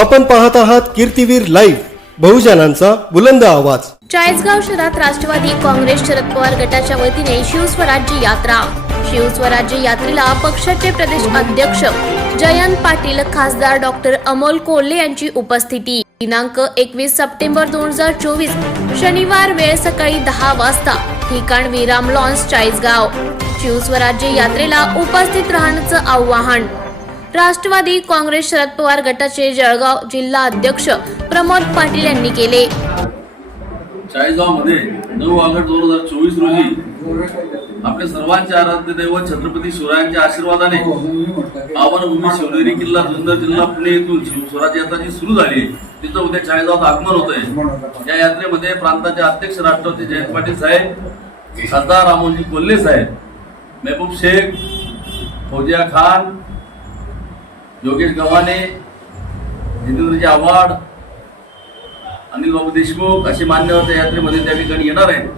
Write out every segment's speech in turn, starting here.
आपण पाहत आहात कीर्तीवीर लाईव्ह. बहुजनांचा बुलंद आवाज. चाळीसगाव शहरात राष्ट्रवादी काँग्रेस शरद पवार गटाच्या वतीने शिवस्वराज्य यात्रा. शिवस्वराज्य यात्रेला पक्षाचे प्रदेश अध्यक्ष जयंत पाटील खासदार डॉक्टर अमोल कोल्हे यांची उपस्थिती. दिनांक एकवीस सप्टेंबर दोन हजार चोवीस शनिवार वेळ सकाळी दहा वाजता ठिकाण विराम लॉन्स चाळीसगाव. शिवस्वराज्य यात्रेला उपस्थित राहण्याचं आव्हान. राष्ट्रवादी काँग्रेस शरद पवार गटाचे जळगाव जिल्हा अध्यक्ष प्रमोद पाटील यांनी केले. चाळीसगावमध्ये नऊ ऑगस्ट दोन हजार चोवीस रोजी आपल्या सर्वांचे आराध्य दैवत छत्रपती शिवरायांच्या आशीर्वादाने पावनभूमी शिवनेरी किल्ला जुन्नर जिल्हा पुणे येथून स्वराज स्वराज्य यात्रा जी सुरू झाली तिथं उद्या चाळीसगावात आगमन होत आहे या यात्रेमध्ये प्रांताचे अध्यक्ष राष्ट्रपती जयंत पाटील साहेब खासदार रामोजी कोल्हे साहेब मेहबूब शेख फौजिया खान योगेश गव्हाणे जितेंद्रजी आव्हाड अनिल बाबू देशमुख असे मान्यवर त्या यात्रेमध्ये त्या ठिकाणी येणार आहेत.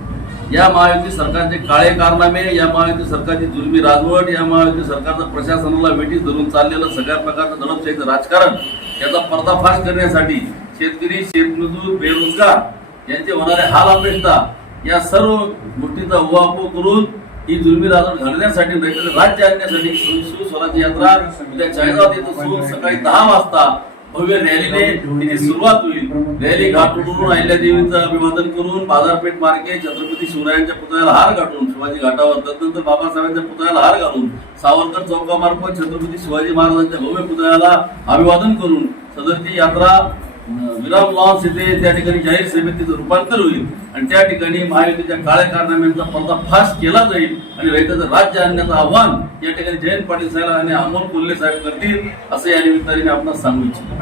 या महायुती सरकारचे काळे कारनामे या महायुती सरकारची जुलमी राजवट या महायुती सरकारचं प्रशासनाला वेटीस धरून चाललेलं सगळ्या प्रकारचं दडपशाहीचं राजकारण याचा पर्दाफाश करण्यासाठी शेतकरी शेतमजूर बेरोजगार यांचे होणारे हाल अपेक्षा या सर्व गोष्टींचा उहापोह करून ही जुलमी राजवट घालण्यासाठी नाही तर राज्य आणण्यासाठी शिव- यात्रा. उद्या चाळीसगावात येत. असून सकाळी दहा वाजता भव्य रॅलीने तिची सुरुवात होईल. रॅली घाटून अहिल्यादेवीचं अभिवादन करून बाजारपेठ मार्गे छत्रपती शिवरायांच्या पुतळ्याला हार घाटून शिवाजी घाटावर तदनंतर बाबासाहेबांच्या पुतळ्याला हार घालून सावरकर चौकामार्फत छत्रपती शिवाजी महाराजांच्या भव्य पुतळ्याला अभिवादन करून सदरची यात्रा विराम लॉन्स येथे त्या ठिकाणी जाहीर सभेत तिचं रूपांतर होईल आणि त्या ठिकाणी महायुतीच्या काळ्या कारनाम्यांचा पर्दाफाश केला जाईल आणि रयताचं राज्य आणण्याचं आव्हान या ठिकाणी जयंत पाटील साहेब आणि अमोल कोल्हे साहेब करतील असं या निमित्ताने मी आपणास सांगू इच्छितो.